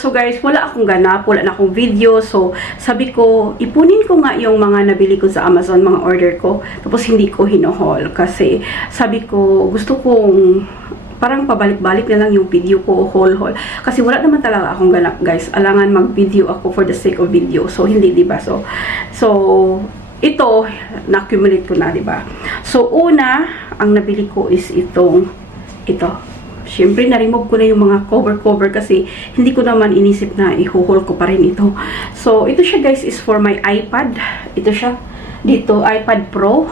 So guys, wala akong ganap, wala na akong video. So sabi ko, ipunin ko nga yung mga nabili ko sa Amazon, mga order ko. Tapos hindi ko hino-haul kasi sabi ko, gusto kong parang pabalik-balik na lang yung video ko, haul. Kasi wala naman talaga akong ganap, guys. Alangan mag-video ako for the sake of video. So hindi, diba? So ito, na-accumulate ko na, diba? So una, ang nabili ko is ito. Siyempre, na-remove ko na yung mga cover kasi hindi ko naman inisip na i-haul ko pa rin ito. So, ito siya guys is for my iPad. Ito siya. Dito, iPad Pro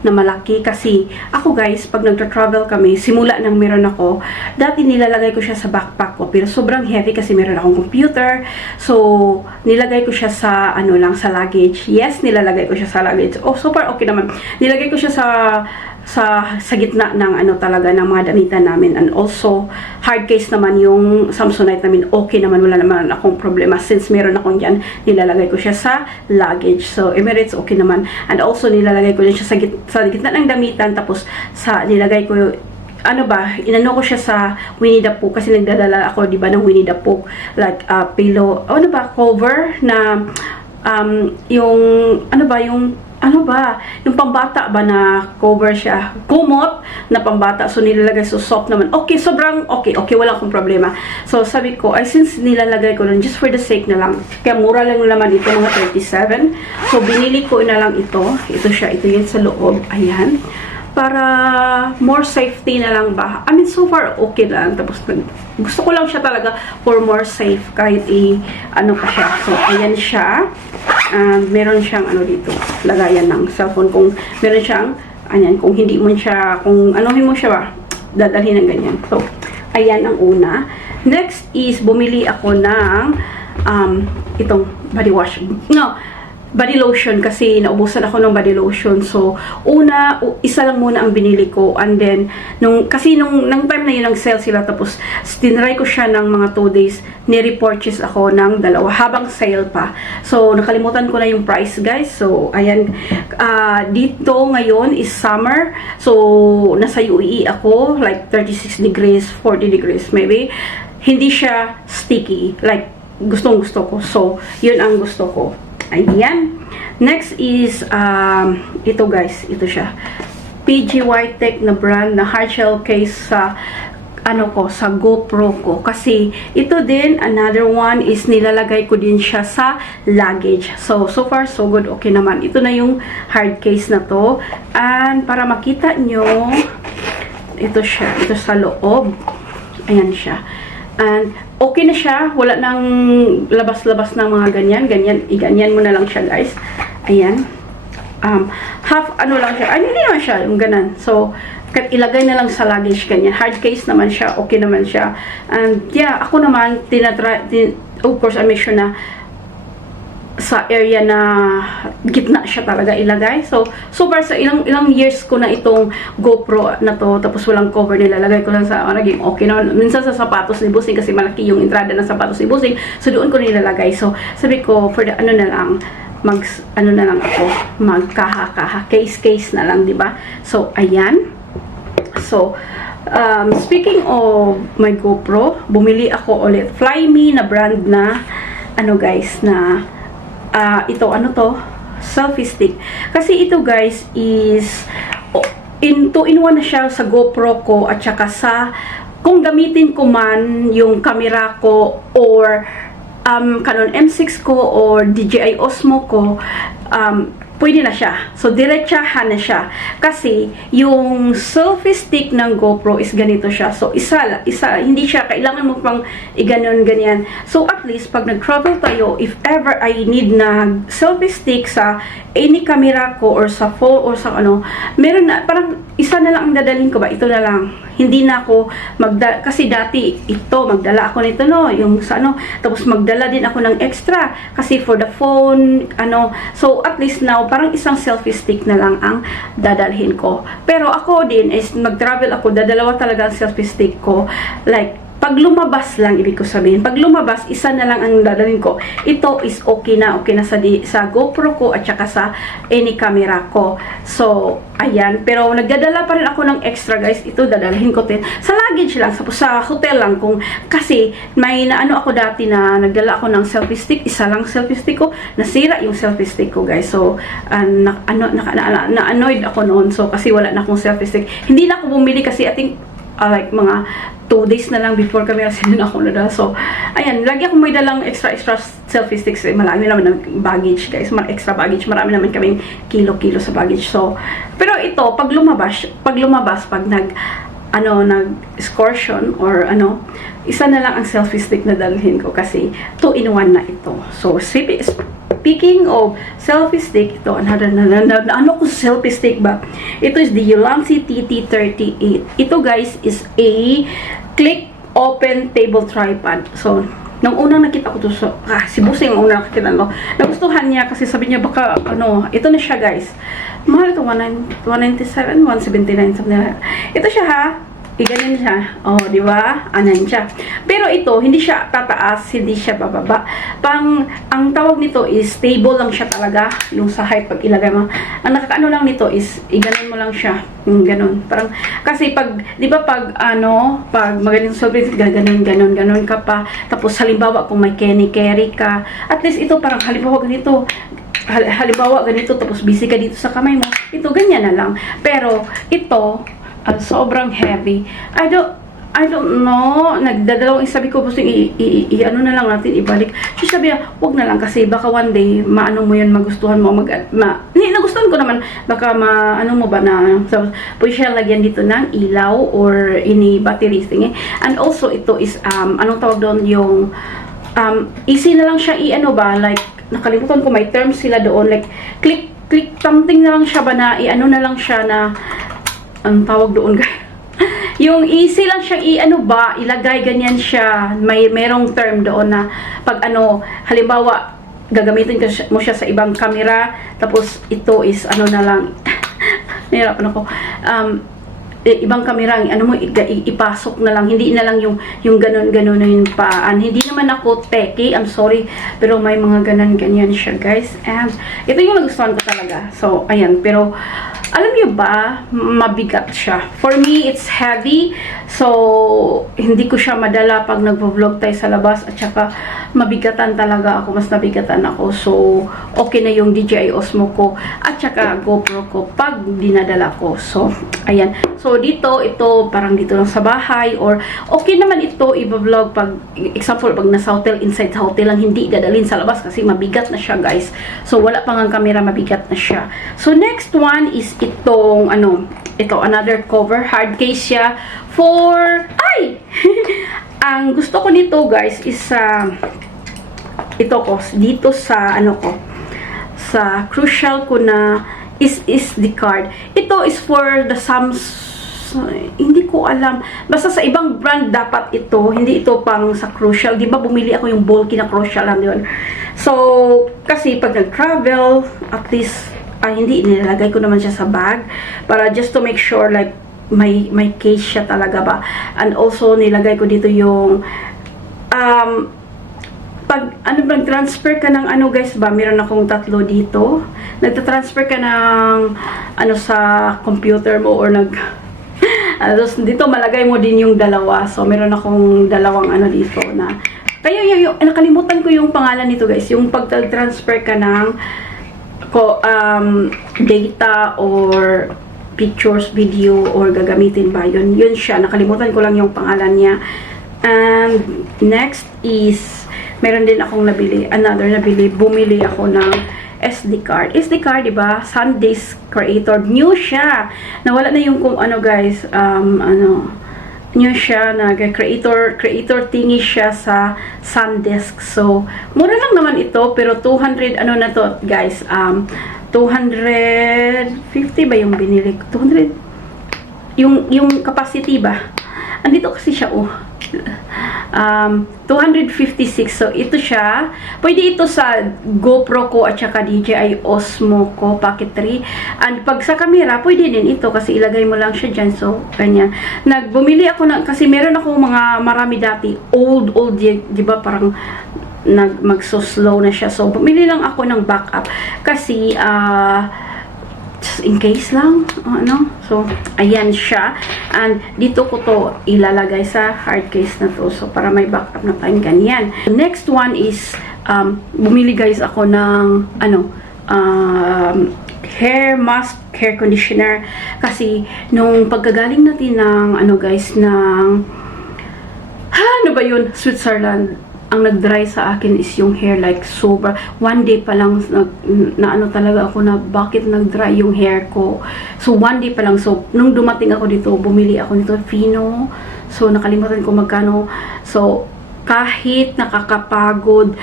na malaki. Kasi ako guys, pag nagtra-travel kami, simula nang meron ako, dati nilalagay ko siya sa backpack ko. Pero sobrang heavy kasi meron akong computer. So, nilagay ko siya sa, sa luggage. Yes, nilalagay ko siya sa luggage. Oh, super okay naman. Nilagay ko siya sa gitna ng talaga ng mga damitan namin, and also hard case naman yung Samsonite namin. Okay naman, wala naman akong problema since meron akong yan. Nilalagay ko siya sa luggage. So Emirates okay naman, and also nilalagay ko din siya sa gitna ng damitan. Tapos nilagay ko inano ko siya sa Winnie the Pooh kasi nagdadala ako, di ba, ng Winnie the Pooh, like pillow, cover na yung pambata ba na cover siya, kumot na pambata, so nilalagay, so soft naman, okay, sobrang okay, wala akong problema. So sabi ko, since nilalagay ko lang just for the sake na lang, kaya mura lang naman ito, mga 37, so binili ko na lang ito siya, ito yun sa loob, ayan, para more safety na lang ba. I mean, so far okay lang. Tapos gusto ko lang siya talaga for more safe kahit pa siya. So ayan siya. Meron siyang dito, lagayan ng cellphone. Kung meron siyang kung hindi mo siya, kung anuhin mo siya ba, dadalhin ng ganyan. So ayan ang una. Next is bumili ako ng itong body wash. Body lotion kasi naubusan ako ng body lotion. So, isa lang muna ang binili ko, and then nung time na yun ang sale sila, tapos tinry ko siya ng mga 2 days, ni-repurchase ako ng 2 habang sale pa. So, nakalimutan ko na yung price, guys. So, ayan, dito ngayon is summer. So, nasa UAE ako, like 36 degrees, 40 degrees maybe. Hindi siya sticky, like gustong-gusto ko. So, yun ang gusto ko. Ayan. Next is, ito guys, ito siya. PG Whitech na brand na hard shell case sa, sa GoPro ko. Kasi, ito din, another one is nilalagay ko din siya sa luggage. So far, so good. Okay naman. Ito na yung hard case na to. And, para makita nyo, ito siya. Ito sa loob. Ayan siya. And, okay na siya. Wala nang labas-labas ng mga ganyan. Ganyan mo na lang siya, guys. Ayan. Half, lang siya. Hindi naman siya, yung ganan. So, ilagay na lang sa luggage, ganyan. Hard case naman siya. Okay naman siya. And, yeah, ako naman, of course, I make sure na sa area na gitna siya talaga ilagay. So far sa ilang years ko na itong GoPro na to, tapos walang cover, nilalagay ko lang sa naging okay naman. Minsan sa sapatos ni Busing kasi malaki yung entrada ng sapatos ni Busing, so doon ko nilalagay. So sabi ko for the na lang, ako magkaha case na lang, di ba? So ayan. So speaking of my GoPro, bumili ako ulit Flyme na brand na guys, na ito, selfie stick. Kasi ito guys is 2-in-1 na siya sa GoPro ko, at saka kung gamitin ko man yung camera ko or Canon M6 ko or DJI Osmo ko, pwede na siya. So, diretsahan na siya. Kasi, yung selfie stick ng GoPro is ganito siya. So, isa, hindi siya, kailangan mo pang ganyan. So, at least, pag nag-travel tayo, if ever I need na selfie stick sa any camera ko or sa phone or sa meron na, parang isa na lang ang dadalhin ko ba? Ito na lang. Hindi na ako kasi dati, magdala ako nito, yung sa tapos magdala din ako ng extra. Kasi for the phone, so, at least now, parang isang selfie stick na lang ang dadalhin ko. Pero ako din is mag-travel ako, dadalawa talaga ang selfie stick ko. Like, pag lumabas lang, ibig ko sabihin, pag lumabas, isa na lang ang dadalhin ko. Ito is okay na sa GoPro ko at saka sa any camera ko. So, ayan. Pero nagdadala pa rin ako ng extra, guys. Ito dadalhin ko din. Sa luggage lang, sa hotel lang. Kasi may naano ako dati na nagdala ako ng selfie stick. Isa lang selfie stick ko. Nasira yung selfie stick ko, guys. So, na-annoyed ako noon. So, kasi wala na akong selfie stick. Hindi na ako bumili kasi I think like mga 2 days na lang before kami kasi ako nadala. So, ayan, lagi akong may dalang extra selfie sticks. Marami naman ng baggage, guys. Extra baggage. Marami naman kaming kilo-kilo sa baggage. So, pero ito, pag lumabas, pag nag-excursion or isa na lang ang selfie stick na dalhin ko kasi 2-in-1 na ito. So, speaking of selfie stick, ito, ano ko selfie stick ba? Ito is the Ulanzi TT38. Ito, guys, is a click open table tripod. So, nung unang nakita ko to, si Busing ang unang nakita ko, nagustuhan niya kasi sabi niya baka, ito na siya, guys. Mahal ito, 197, 179, something like that. Ito siya, ha? Iganin siya. Oh, di ba? Anan siya. Pero ito, hindi siya tataas, hindi siya bababa. Ang tawag nito is stable lang siya talaga. Yung sa height, pag ilagay mo. Ang nakakaano lang nito is, iganin mo lang siya. Ganon. Parang, kasi pag, di ba pag magaling selfie, ganon ka pa. Tapos, halimbawa, kung may carry ka, at least ito parang, halimbawa ganito, tapos busy ka dito sa kamay mo. Ito, ganyan na lang. Pero, ito, sobrang heavy. I don't know. Nagdadalawang sabi ko, gusto ano na lang natin, ibalik. So sabi niya, wag na lang kasi baka one day, maano mo yan, magustuhan mo, nagustuhan ko naman, baka ano mo ba na, so, pwede siya lagyan dito ng ilaw or ini battery thing. And also, ito is, anong tawag doon, yung, easy na lang siya like, nakalimutan ko, may terms sila doon, like, click something na lang siya ba na, ano na lang siya na, ang tawag doon, guys. Yung easy lang siyang ilagay ganyan siya. Merong term doon na pag halimbawa gagamitin mo siya sa ibang camera, tapos ito is na lang. Nahirapan ako. Ibang kamera, ipasok na lang, hindi na lang yung ganon na yung paan. Hindi naman ako techie, I'm sorry, pero may mga ganyan siya, guys. And ito yung nagustuhan ko talaga. So, ayan, pero alam niyo ba, mabigat siya. For me, it's heavy. So, hindi ko siya madala pag nagvo-vlog tayo sa labas. At saka, mabigatan talaga ako. Mas nabigatan ako. So, okay na yung DJI Osmo ko. At saka, GoPro ko pag dinadala ko. So, ayan. So, ito, parang dito lang sa bahay. Or, okay naman ito, i-vlog pag, example, pag nasa hotel, inside sa hotel lang, hindi dadalhin sa labas kasi mabigat na siya, guys. So, wala pang ang camera, mabigat na siya. So, next one is itong, ito, another cover. Hard case siya for, ang gusto ko nito, guys, is, ito ko, dito sa, sa crucial ko na, is the card. Ito is for the hindi ko alam. Basta sa ibang brand dapat ito. Hindi ito pang sa crucial. Di ba bumili ako yung bulky na crucial lang yun. So, kasi pag nag-travel, at least, hindi, nilalagay ko naman siya sa bag. Para just to make sure, like, may case siya talaga ba. And also, nilagay ko dito yung, pag, transfer ka ng guys ba, meron akong 3 dito. Nagta-transfer ka ng, sa computer mo or dito malagay mo din yung 2. So, meron akong 2 dito na, kaya nakalimutan ko yung pangalan nito, guys. Yung pag-transfer ka ng, data or pictures, video, or gagamitin ba yun siya, nakalimutan ko lang yung pangalan niya. And next is meron din akong nabili, bumili ako ng SD card, diba, SanDisk Creator, new siya, nawala na yung guys, new siya, creator thingy siya sa SanDisk. So, mura lang naman ito, pero 200, na to, guys, 250 ba yung binili ko? 200, yung capacity ba? Andito kasi siya, 256. So, ito siya. Pwede ito sa GoPro ko at saka DJI Osmo ko, Pocket 3. And pag sa camera, pwede din ito kasi ilagay mo lang siya dyan. So, ganyan. Bumili ako kasi meron ako mga marami dati. Old, di ba? Parang mag-so-slow na siya. So, bumili lang ako ng backup. Kasi, just in case lang, so ayan siya, and dito ko to ilalagay sa hard case na to, so para may backup na tayong ganyan. The next one is bumili guys ako ng hair mask, hair conditioner, kasi nung pagkagaling natin ng guys, ng ano ba yun, Switzerland, ang nag-dry sa akin is yung hair, like sobra. One day pa lang na talaga ako na bakit nag-dry yung hair ko. So one day pa lang. So nung dumating ako dito, bumili ako nito, Fino. So nakalimutan ko magkano. So kahit nakakapagod,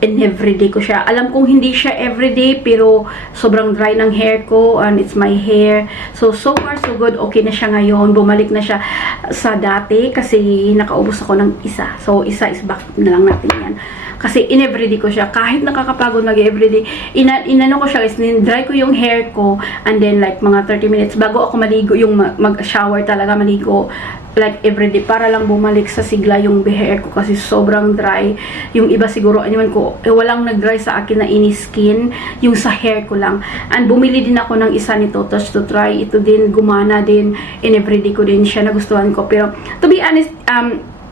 and everyday ko siya. Alam kong hindi siya everyday, pero sobrang dry ng hair ko, and it's my hair. So far so good. Okay na siya ngayon. Bumalik na siya sa dati kasi nakaubos ako ng isa. So isa is back na lang natin yan. Kasi in-everyday ko siya. Kahit nakakapagod mag-everyday, inano ko siya, is dry ko yung hair ko, and then like mga 30 minutes bago ako maligo, yung mag-shower talaga, maligo like everyday, para lang bumalik sa sigla yung hair ko kasi sobrang dry. Yung iba siguro, anyman ko, walang nag-dry sa akin na ini-skin, yung sa hair ko lang. And bumili din ako ng isa nito, Touch to Try. Ito din, gumana din, in everyday ko din siya, nagustuhan ko. Pero to be honest,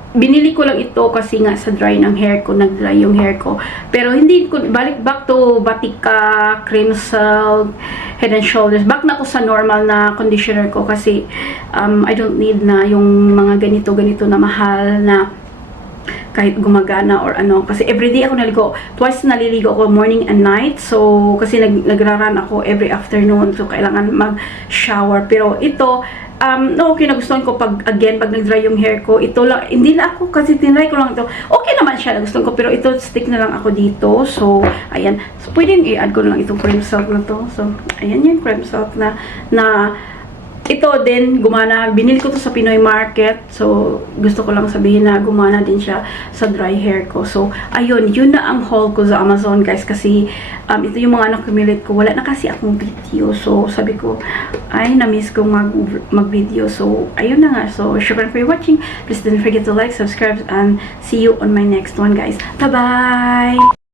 binili ko lang ito kasi nga sa dry ng hair ko, nag-dry yung hair ko. Pero hindi ko, back to Batika, Cream Silk, Head and Shoulders. Back na ako sa normal na conditioner ko kasi I don't need na yung mga ganito na mahal na kahit gumagana or kasi everyday ako naligo. Twice naliligo ako, morning and night. So kasi nagraran ako every afternoon, so kailangan mag-shower. Pero ito, okay, nagustuhan ko pag nag-dry yung hair ko. Ito lang, hindi na ako kasi tinry ko lang ito. Okay naman siya, nagustuhan ko, pero ito stick na lang ako dito. So ayan, so pwedeng i-add ko na lang itong cream silk na to. So ayan yung cream silk na ito din, gumana. Binili ko to sa Pinoy Market. So, gusto ko lang sabihin na gumana din siya sa dry hair ko. So, ayun, yun na ang haul ko sa Amazon, guys. Kasi, ito yung mga nakumilit ko. Wala na kasi akong video. So, sabi ko, ay, na-miss ko mag-video. So, ayun na nga. So, syukran for watching. Please don't forget to like, subscribe, and see you on my next one, guys. Bye-bye!